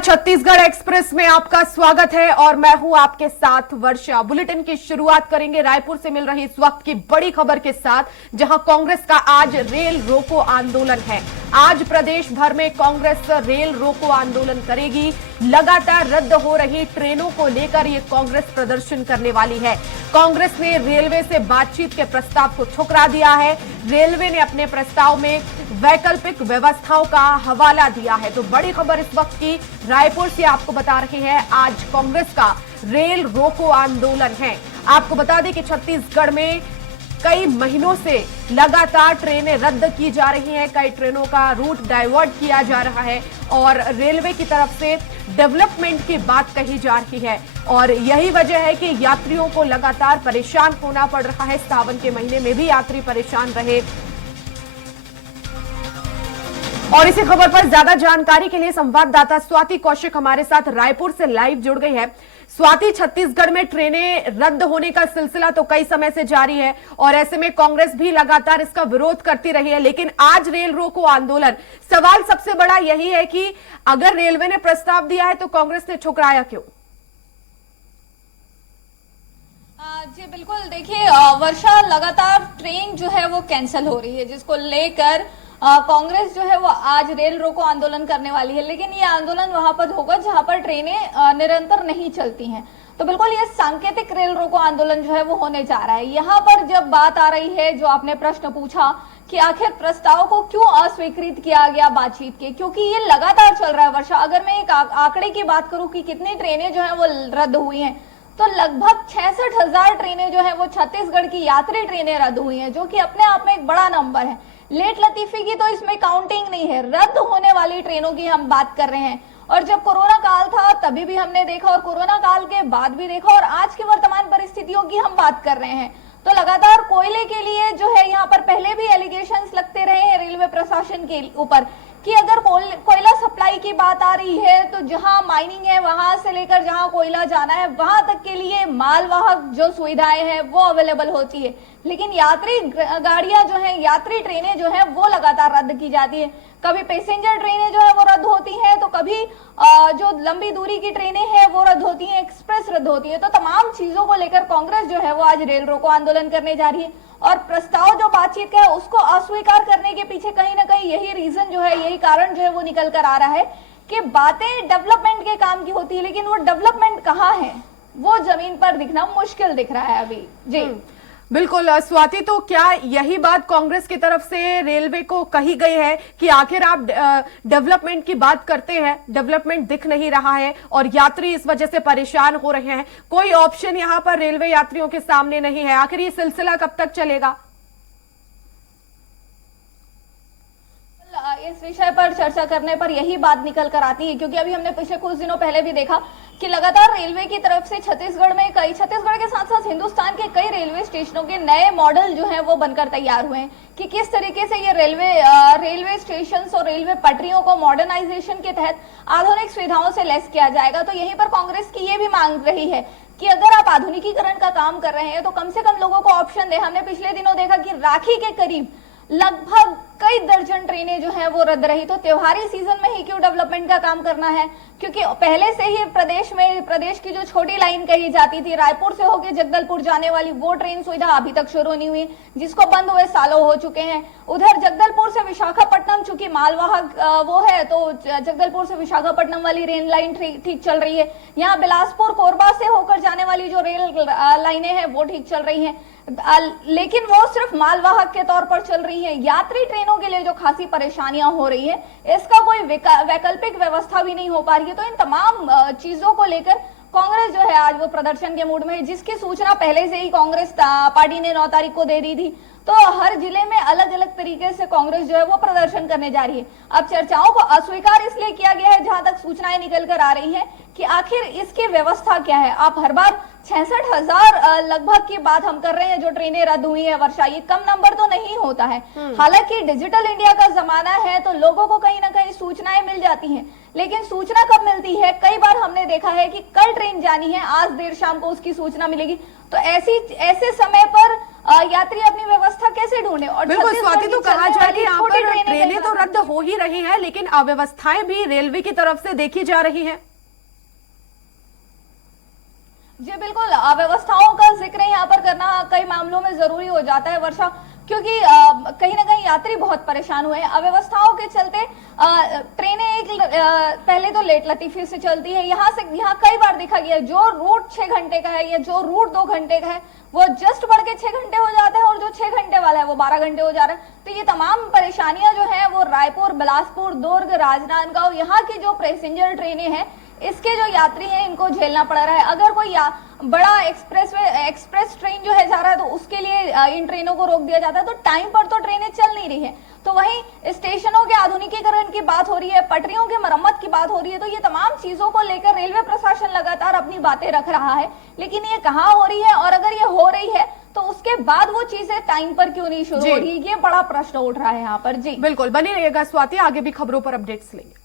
Chhattisgarh express में आपका स्वागत है और मैं हूं आपके साथ वर्षा। बुलेटिन की शुरुआत करेंगे रायपुर से मिल रही इस वक्त की बड़ी खबर के साथ, जहां कांग्रेस का आज रेल रोको आंदोलन है। आज प्रदेश भर में कांग्रेस रेल रोको आंदोलन करेगी। लगातार रद्द हो रही ट्रेनों को लेकर ये कांग्रेस प्रदर्शन करने वाली है। कांग्रेस ने रेलवे से बातचीत के प्रस्ताव को ठुकरा दिया है। रेलवे ने अपने प्रस्ताव में वैकल्पिक व्यवस्थाओं का हवाला दिया है। तो बड़ी खबर इस वक्त की रायपुर से आपको बता रहे हैं, आज कांग्रेस का रेल रोको आंदोलन है। आपको बता दें कि छत्तीसगढ़ में कई महीनों से लगातार ट्रेनें रद्द की जा रही हैं, कई ट्रेनों का रूट डाइवर्ट किया जा रहा है और रेलवे की तरफ से डेवलपमेंट की बात कही जा रही है। और यही वजह है कि यात्रियों को लगातार परेशान होना पड़ रहा है। सावन के महीने में भी यात्री परेशान रहे। और इसी खबर पर ज्यादा जानकारी के लिए संवाददाता स्वाति कौशिक हमारे साथ रायपुर से लाइव जुड़ गई है। स्वाति, छत्तीसगढ़ में ट्रेनें रद्द होने का सिलसिला तो कई समय से जारी है और ऐसे में कांग्रेस भी लगातार इसका विरोध करती रही है, लेकिन आज रेल रोको आंदोलन, सवाल सबसे बड़ा यही है कि अगर रेलवे ने प्रस्ताव दिया है तो कांग्रेस ने ठुकराया क्यों? जी बिल्कुल, देखिए वर्षा, लगातार ट्रेन जो है वो कैंसिल हो रही है, जिसको लेकर कांग्रेस जो है वो आज रेल रोको आंदोलन करने वाली है। लेकिन ये आंदोलन वहां पर होगा जहां पर ट्रेनें निरंतर नहीं चलती हैं। तो बिल्कुल ये सांकेतिक रेल रोको आंदोलन जो है वो होने जा रहा है। यहाँ पर जब बात आ रही है, जो आपने प्रश्न पूछा कि आखिर प्रस्ताव को क्यों अस्वीकृत किया गया बातचीत के, क्योंकि ये लगातार चल रहा है वर्षा। अगर मैं एक आंकड़े की बात करूं कि कितनी ट्रेनें जो है वो रद्द हुई हैं, तो लगभग 66,000 ट्रेनें जो है वो छत्तीसगढ़ की यात्री ट्रेनें रद्द हुई हैं, जो कि अपने आप में एक बड़ा नंबर है। लेट लतीफी की तो इसमें काउंटिंग नहीं है, रद्द होने वाली ट्रेनों की हम बात कर रहे हैं। और जब कोरोना काल था तभी भी हमने देखा, और कोरोना काल के बाद भी देखा, और आज की वर्तमान परिस्थितियों की हम बात कर रहे हैं। तो लगातार कोयले के लिए जो है यहाँ पर पहले भी एलिगेशंस लगते रहे हैं रेलवे प्रशासन के ऊपर कि अगर कोयला सप्लाई की बात आ रही है तो जहां माइनिंग है वहां से लेकर जहां कोयला जाना है वहां तक के लिए मालवाहक जो सुविधाएं हैं वो अवेलेबल होती है। लेकिन यात्री गाड़ियां जो हैं, यात्री ट्रेनें जो हैं वो लगातार रद्द की जाती है। कभी पैसेंजर ट्रेनें जो है वो रद्द होती हैं, तो कभी जो लंबी दूरी की ट्रेनें हैं वो रद्द होती हैं, एक्सप्रेस रद्द होती है। तो तमाम चीजों को लेकर कांग्रेस जो है वो आज रेल रोको आंदोलन करने जा रही है। और प्रस्ताव जो बातचीत का है उसको अस्वीकार करने के पीछे कहीं ना कहीं यही रीजन जो है, यही कारण जो है वो निकल कर आ रहा है कि बातें डेवलपमेंट के काम की होती है, लेकिन वो डेवलपमेंट कहाँ है वो जमीन पर दिखना मुश्किल दिख रहा है अभी। जी बिल्कुल स्वाति, तो क्या यही बात कांग्रेस की तरफ से रेलवे को कही गई है कि आखिर आप डेवलपमेंट की बात करते हैं, डेवलपमेंट दिख नहीं रहा है और यात्री इस वजह से परेशान हो रहे हैं, कोई ऑप्शन यहां पर रेलवे यात्रियों के सामने नहीं है? आखिर ये सिलसिला कब तक चलेगा? इस विषय पर चर्चा करने पर यही बात निकल कर आती है, क्योंकि अभी हमने पिछले कुछ दिनों पहले भी देखा कि लगातार रेलवे की तरफ से छत्तीसगढ़ के साथ साथ हिंदुस्तान के कई रेलवे स्टेशनों के नए मॉडल जो हैं वो बनकर तैयार हुए हैं कि किस तरीके से ये रेलवे स्टेशन और रेलवे पटरियों को मॉडर्नाइजेशन के तहत आधुनिक सुविधाओं से लैस किया जाएगा। तो यहीं पर कांग्रेस की ये भी मांग रही है कि अगर आप आधुनिकीकरण का काम कर रहे हैं तो कम से कम लोगों को ऑप्शन दें। हमने पिछले दिनों देखा कि राखी के करीब लगभग कई दर्जन ट्रेनें जो हैं वो रद्द रही। तो त्योहारी सीजन में ही क्यों डेवलपमेंट का काम करना है, क्योंकि पहले से ही प्रदेश की जो छोटी लाइन कही जाती थी रायपुर से होकर जगदलपुर जाने वाली, वो ट्रेन सुविधा अभी तक शुरू नहीं हुई, जिसको बंद हुए सालों हो चुके हैं। उधर जगदलपुर से विशाखापट्टम चूंकि मालवाहक वो है, तो जगदलपुर से विशाखापट्टम वाली रेल लाइन ठीक चल रही है। यहाँ बिलासपुर कोरबा से होकर जाने वाली जो रेल लाइनें हैं वो ठीक चल रही हैं, लेकिन वो सिर्फ मालवाहक के तौर पर चल रही है। यात्री ट्रेनों के लिए जो खासी परेशानियां हो रही है, इसका कोई वैकल्पिक व्यवस्था भी नहीं हो पा रही है। तो इन तमाम चीजों को लेकर कांग्रेस जो है आज वो प्रदर्शन के मूड में है, जिसकी सूचना पहले से ही कांग्रेस पार्टी ने 9 तारीख को दे दी थी। तो हर जिले में अलग अलग तरीके से कांग्रेस जो है वो प्रदर्शन करने जा रही है। अब चर्चाओं को अस्वीकार इसलिए किया गया है, जहां तक सूचनाएं निकल कर आ रही है कि आखिर इसकी व्यवस्था क्या है। आप हर बार 66,000 लगभग की बात हम कर रहे हैं जो ट्रेनें रद्द हुई है वर्षा, ये कम नंबर तो नहीं होता है। हालांकि डिजिटल इंडिया का जमाना है तो लोगों को कहीं ना कहीं सूचनाएं मिल जाती हैं, लेकिन सूचना कब मिलती है? कई बार हमने देखा है कि कल ट्रेन जानी है, आज देर शाम को उसकी सूचना मिलेगी। तो ऐसे समय पर यात्री अपनी व्यवस्था कैसे ढूंढे। और बिल्कुल स्वाति, तो कहा जाए कि यहाँ पर छोटी ट्रेनें तो रद्द हो ही रही हैं, लेकिन अव्यवस्थाएं भी रेलवे की तरफ से देखी जा रही हैं। जी बिल्कुल, अव्यवस्थाओं का जिक्र यहाँ पर करना कई मामलों में जरूरी हो जाता है वर्षा, क्योंकि कहीं ना कहीं यात्री बहुत परेशान हुए हैं अव्यवस्थाओं के चलते। ट्रेनें पहले तो लेट लतीफी से चलती है, यहाँ कई बार देखा गया जो रूट 6 घंटे का है या जो रूट 2 घंटे का है वो जस्ट बढ़ के 6 घंटे हो जाता है, और जो 6 घंटे वाला है वो 12 घंटे हो जा रहा है। तो ये तमाम परेशानियां जो है वो रायपुर, बिलासपुर, दुर्ग, राजनांदगांव यहाँ की जो पैसेंजर ट्रेनें हैं इसके जो यात्री हैं इनको झेलना पड़ रहा है। अगर कोई बड़ा एक्सप्रेस ट्रेन जो है जा रहा है तो उसके लिए इन ट्रेनों को रोक दिया जाता है, तो टाइम पर तो ट्रेनें चल नहीं रही है। तो वहीं स्टेशनों के आधुनिकीकरण की बात हो रही है, पटरियों के मरम्मत की बात हो रही है, तो ये तमाम चीजों को लेकर रेलवे प्रशासन लगातार अपनी बातें रख रहा है, लेकिन ये कहाँ हो रही है और अगर ये हो रही है तो उसके बाद वो चीजें टाइम पर क्यों नहीं शुरू हो रही है, ये बड़ा प्रश्न उठ रहा है यहाँ पर। जी बिल्कुल, बनी रहिएगा स्वाति, आगे भी खबरों पर अपडेट्स लेंगे।